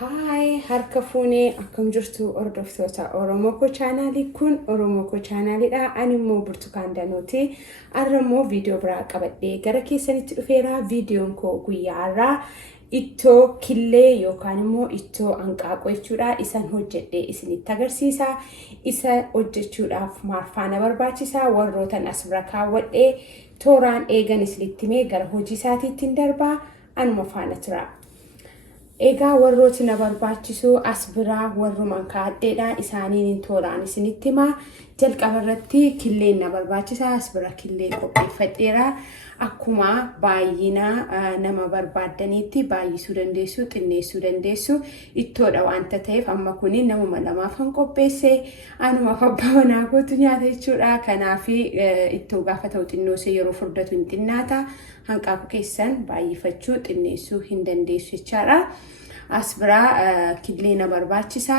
Hi, harka fuunee akkam jirtu hordoftoota Oromoo Koo chaanaalii kun Oromoo Koo chaanaaliidha. Ani immoo Burtukaan Danuuti. Har'a immoo viidiyoo biraa qabadhee gara keessanitti dhufeera. Viidiyoon koo guyyaa har'aa ittoo killee yookaan immoo ittoo hanqaaquu jechuudha. Isan hojjedhee isinitti agarsiisa. Isa hojjechuudhaaf maal faana barbaachisa? Warrootan as bira kaawwadhee tooraan eegan isinitti himee gara hojii isaatiitti darbaa. Anuma faana tura. Egaa warrooti na barbaachisu as biraa warrumaan kaadheedha isaaniin tooraan isinitti himaa. Jalqaba irratti killeen na barbaachisa. As bira killee qopheeffadheera. Akkuma baay'ina nama barbaaddaniitti baay'isuu dandeessu, xinneessuu dandeessu. Ittoodha waanta ta'eef amma kuni namuma lamaaf kan qopheesse anuma abbaa manaa kootu nyaata jechuudha. Kanaaf ittoo gaafa ta'u xinnoosee yeroo furdatu hin xinnaata. Hanqaaquu keessan baay'ifachuu xinneessuu hin dandeessu jechaadha. As biraa killee na barbaachisa.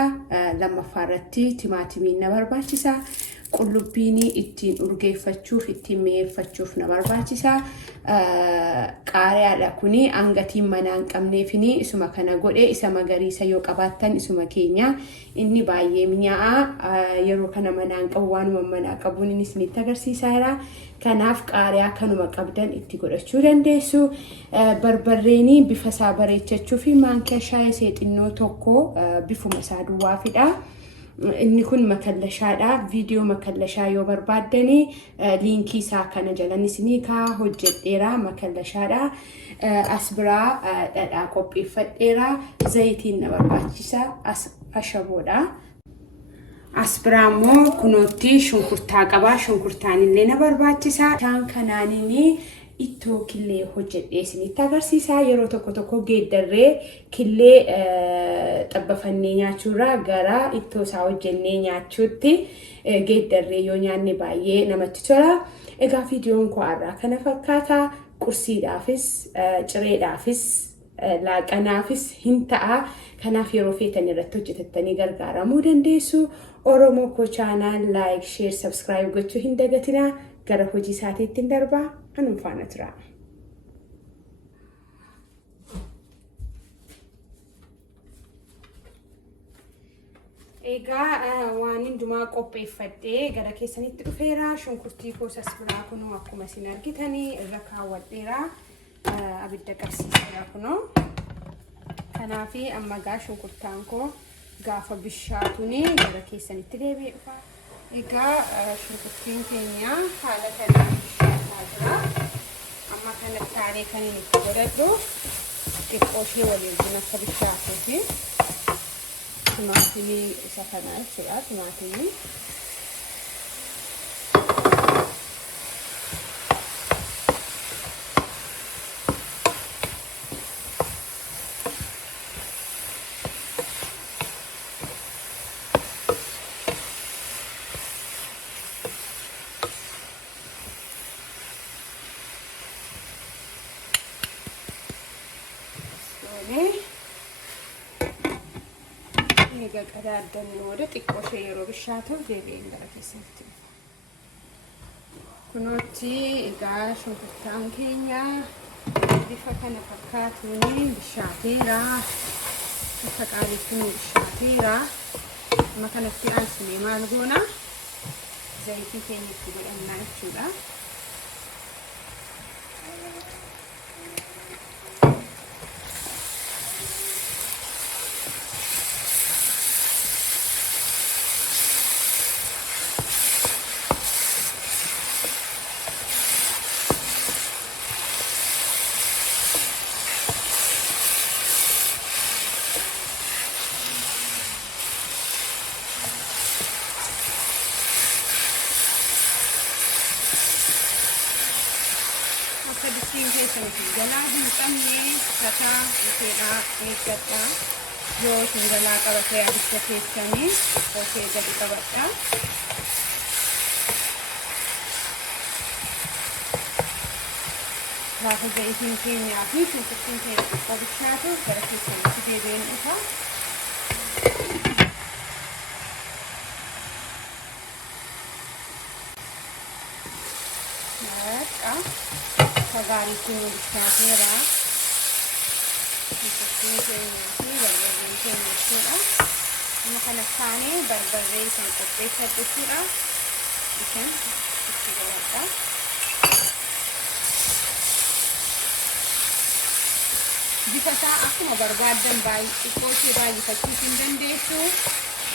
Lammaffaa irratti timaatimiin na barbaachisa. Qullubbiin ittiin urgeeffachuuf ittiin mi'eeffachuuf na barbaachisa. Qaariyaadha kuni hangatiin manaa hin qabneefini isuma kana godhee isa magariisa yoo qabaattan isuma keenya inni baay'ee mi'aa'a. Yeroo kana manaa hin qabu waanuma manaa qabuun inni isinitti agarsiisaera. Kanaaf qaariyaa kanuma qabdan itti godhachuu dandeessu. Barbarreeni bifa isaa bareechachuu fi maankiyaa shaayii seexinnoo tokko bifuma isaa duwwaafidha. Inni kun makallashaadha. Viidiyoo makallashaa yoo barbaaddanii liinkii isaa kana jalan isinii kaa hojjedheera makallashaadha. As biraa dhadhaa qopheeffadheera. Zayitiin na barbaachisa. As ashaboodha. As biraa immoo kunootti shunkurtaa qaba. Shunkurtaan illee na barbaachisa. Isaan kanaaniin ittoo killee hojjedhee isinitti agarsiisa. Yeroo tokko tokko geeddarree killee xabbafannee nyaachuurraa gara ittoo isaa hojjennee nyaachuutti geeddarree yoo nyaanne baay'ee namatti tola. Egaa viidiyoon koo har'aa kana fakkaata. Qursiidhaafis, cireedhaafis, laaqanaafis hin ta'a. Kanaaf yeroo feetan irratti hojjetattanii gargaaramuu dandeessu. Oromoo Koo chaanaal like, share, subscribe gochuu hin dagatina. Gara hojii isaatiitti darbaa. Anum faana tura. Egaa waan hundumaa qopheeffadhee gara keessanitti dhufeera. Shunkurtii koos as biraa kunoo akkuma isin argitanii irra kaawwadheera. Abidda qabsiiseera kunoo. Kanaaf amma gaa shunkurtaan koo gaafa bishaatuni gara keessanitti deebi'ee dhufa. Egaa shunkurtiin keenya haala kanaan bishaataa jira. Amma kanatti aanee kan inni itti godhadhu xiqqoo ishee waliin akka bishaatuufi timaatimii isa kanaa jechuudha. Timaatimii egaa qadaaddanni wada xiqqoo ishee yeroo bishaatuuf deebi'een gara keessatti. Kunootti egaa shunkurtaan keenya bifa kana fakkaatuun bishaateera. Akka qaaliitti bishaateera. Amma kanatti aansinee maal goona? Zayitii keenya itti godhannaa jechuudha. Shunkurtiin keessanitti jalaa hin qabne kataa isheedhaa eeggadhaa. Yoo isin jalaa qabatee abidda keessanii osoo gadi qabadhaa. Gaafa zayitiin keenyaa fi shunkurtiin keenya akka bishaatu gara keessanitti deebi'een dhufa. Kagari kuno bishateera. Shunkurtiin keenyaa fi barbarreen keenya jechuudha. Amma kana kaanee barbarree isaan qopheeffadhu jechuudha. Isaan itti godhadha. Bifa isaa akkuma barbaaddan xiqqooshee baay'ifachuus hin dandeessu.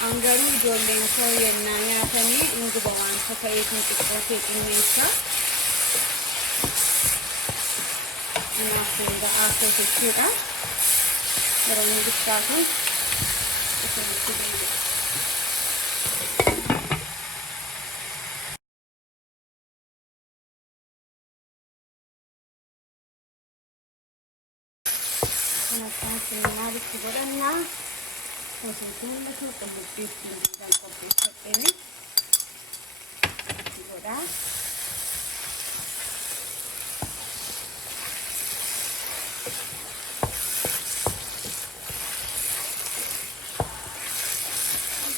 Angaruu ijoolleen koo yennaa nyaatanii hin guba waanta ta'eetiin xiqqooshee xinneessa. Kanaafuu ga'aa koo jechuudha. Yeroo inni bishaatu isinitti deebi'a. Kanaafuu sinnaa bitti godhannaa. Osoo mul'atu qullubbii ittiin kan qopheeffadheen itti godhaa.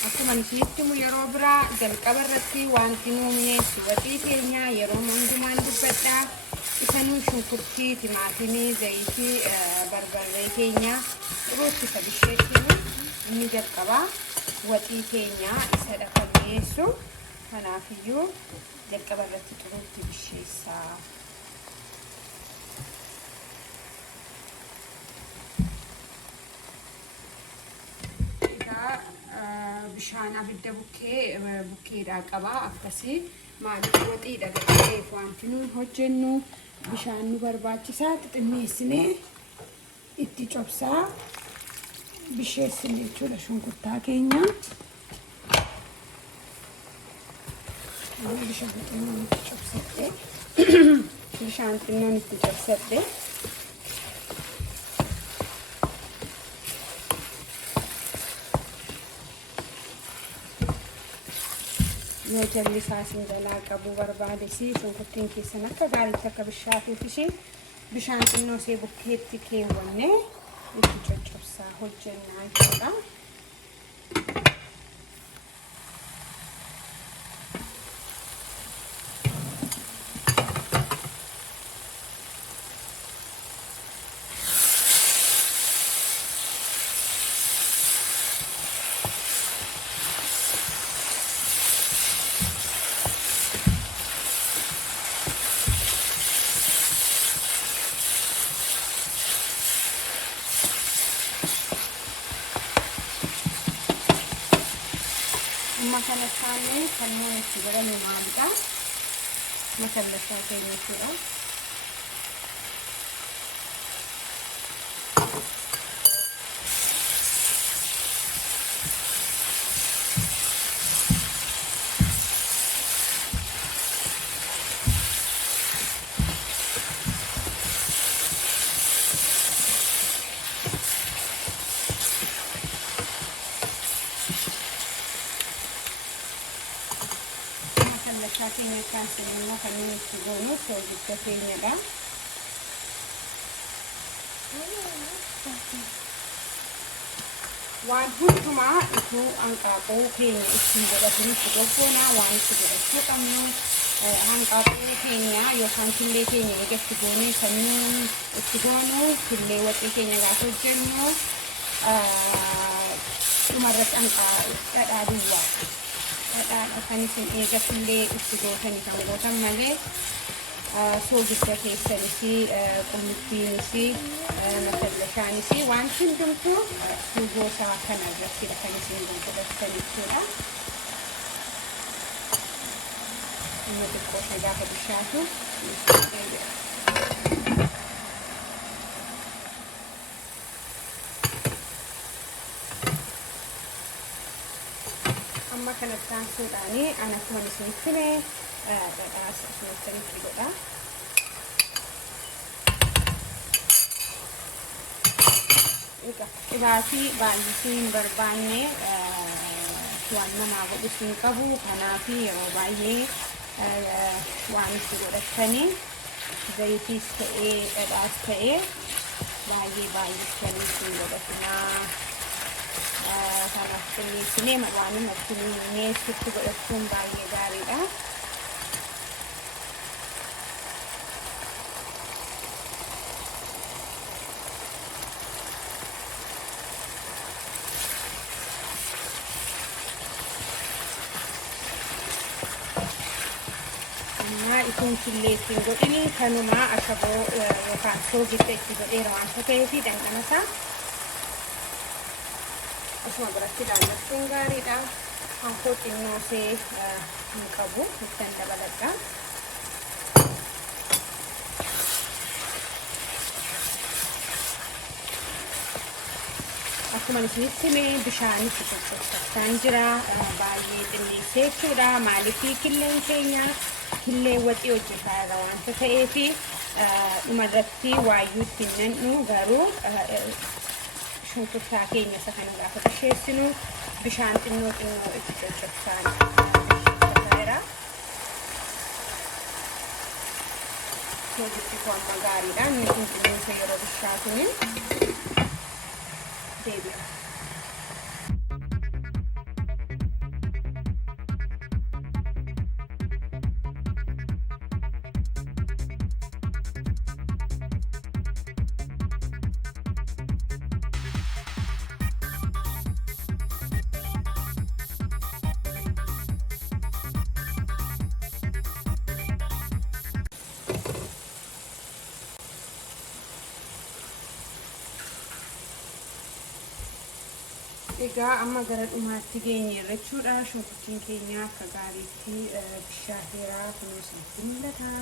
Akkuma isinitti yeroo biraa jalqaba irratti wanti nuumneessu waxii keenya yeroo hundumaan dubbadhaa. Isa nuyi shunkurtii, timaatimii, zayitii, barbarree keenya xuruutti isa bisheessinu inni jalqabaa waxii keenya isa dhaqa mi'eessu. Kanaafiyyuu jalqaba irratti xuruutti bisheessaa. Bishaan abidda bukkeedhaa qabaa akkasii maaliif waxiidha gadhee wanti nuun hojjennu bishaan nu barbaachisaa xixinneessinee itti cobsaa bisheessine jechuudha shunkurtaa keenya. Bishaan xinnoon itti cobsadhe bishaan xinnoon itti cobsadhe. Yoo jallisaa isin jalaa qabuu barbaadesi shunkurtiin keessan akka gaariitti akka bishaatuuf ishee bishaan xinnoo ishee bukkeetti keewwannee itti coccobsaa hojjennaa jechuudha. Masalahnya kamu juga ada mengada masalah kayak gitu ya. Kayaknya kan semua kami sudah kita kayaknya kan. Wan cuma itu angka kayaknya itu berat ini sudah pernah wan sudah itu kami angka kayaknya ya kan kini kayaknya kita sudah kami itu lewat kayaknya gak tujuannya cuma ras angka ada dua. Akan isin eegatillee itti gootanii kan gootan malee soogidda keessanifi qullubbiinisi masallashaanis wanti hundumtuu gosa kana irrattidha kan isin godhattan jechuudha. Inni xiqqoo ishee gaafa bishaatu amma kanatti aansuudhaani ana akkuma isinitti dhadhaa asirratti godha. Dhugaatii baay'isuu hin barbaanne waan namaa godhus hin qabu. Kanaaf yeroo baay'ee waan itti godhatanii zayitiis ta'ee dhadhaas ta'ee baay'ee baay'isanii ittiin godhatinaa. Kanaaf xinneessinee waanuma ittiin mi'eessutti godhachuun baay'ee gaariidha. Itun killeettiin godhini kanuma ashaboo yookaan soogitti itti godheera waanta ta'eef dhandhamasaa asuma biratti ilaallachuun gaariidha. Hankoo xinnoosee hin qabu ittiin dabaladha. Akkuma isinitti himee bishaanitti sochoosaan jira baay'ee xinneessee jechuudha. Maaliif killeen keenya killee waxii hojjetaa irra waanta ta'eef dhumarratti waayyuu ittiin nannu garuu shunkurtaa keenya isa kana gaafa qisheessinu bishaan xinnoo itti sochoosaan jira. Soogiddi kun amma gaariidha. Inni kun qilleensa yeroo bishaatuni deebi'a. Egaa amma gara dhumaatti geenyeerra jechuudha. Shunkurtiin keenya akka gaariitti bishaateera kunuunsitti mul'ata.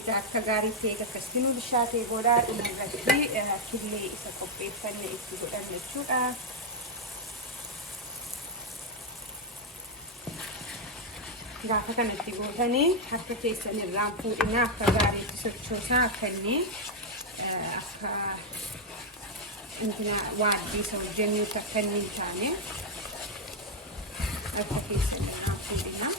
Egaa akka gaariitti eega akkasitti nu bishaatee booda dhumarratti killee isa qopheeffanne itti godhanna jechuudha. Gaafa kanatti gootanii harka keessan irraan fuudhina akka gaariitti sochoosaa akka inni akka intina waaddii isa hojjennuuti akka inni hin taane harka keessan irraan fuudhina.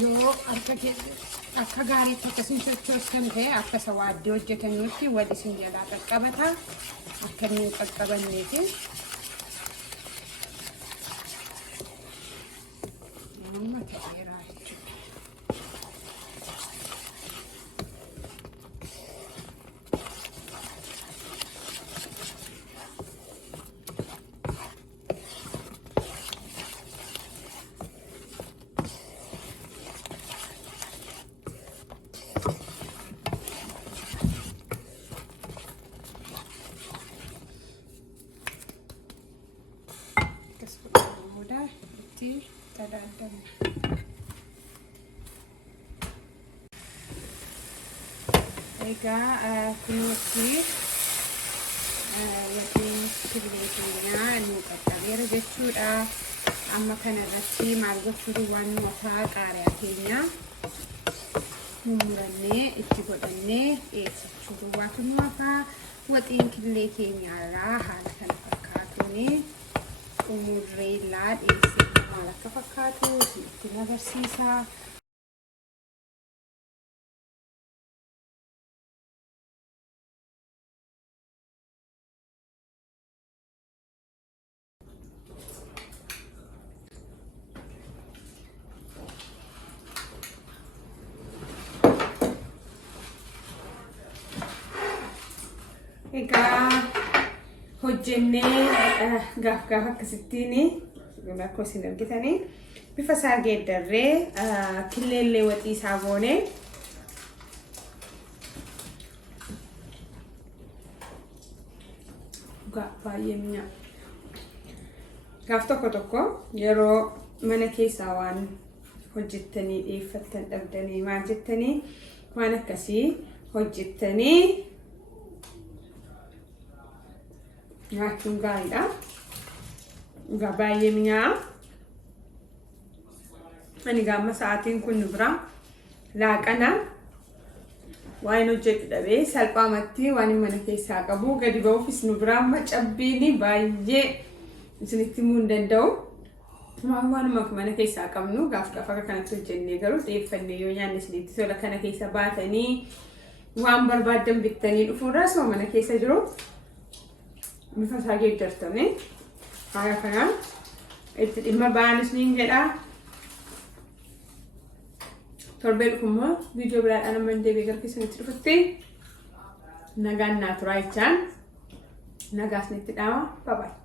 Yoo akka gaariitti akkasiin sochoostan ta'e akka isa waaddii hojjetanuutti wal isin jalaa qaqqabata akka inni hin qaqqabanneefi. Amma ta'eeraa jechuudha. Egaa kunuutti waxiin killee keenyaa nu qaqqabeera jechuudha. Amma kanarratti maal gochuu waan mataa qaariyaa keenya mummurannee itti godhannee dhiyeessachuu duwwaatu nu hafa. Waxiin killee keenyaarraa haala kana fakkaatuun xumurreellaa dhiyeessee maal akka fakkaatu isinitti agarsiisa. Egaa hojjennee gaaf akkasittiin akkuma isin argitanii bifa isaa geeddarree killeellee waxii isaa goonee baay'ee mi'aawa. gaaf tokko yeroo mana keessaa waan hojjettanii dhiyeeffattan dhabdanii maal jettanii waan akkasii hojjettanii nyaachuun gaariidha. Baay'ee mi'aawa. Ani gaamma sa'aatiin kun nu bira laaqana waan hojjetu dhabee salphaamatti waan mana keessaa qabu gadi ba'uufis nu bira amma cabbiini baay'ee isinitti himuu hin danda'u. Waanuma mana keessaa qabnu gaaf akka kanatti hojjennee garuu xiyyeeffannee yoo nyaanne isinitti tola kana keessa baatanii waan barbaadan bittanii dhufuurraa soo mana keessa jiru bifa isaa geeddartame haala kanaan itti dhimma ba'anis niin jedha. Torbee dhufummoo viidiyoo biraadhaan amma deebi'ee gara keessanitti dhufutti nagaan naa turaa jechaan nagaas nitti dhaama. Bye bye.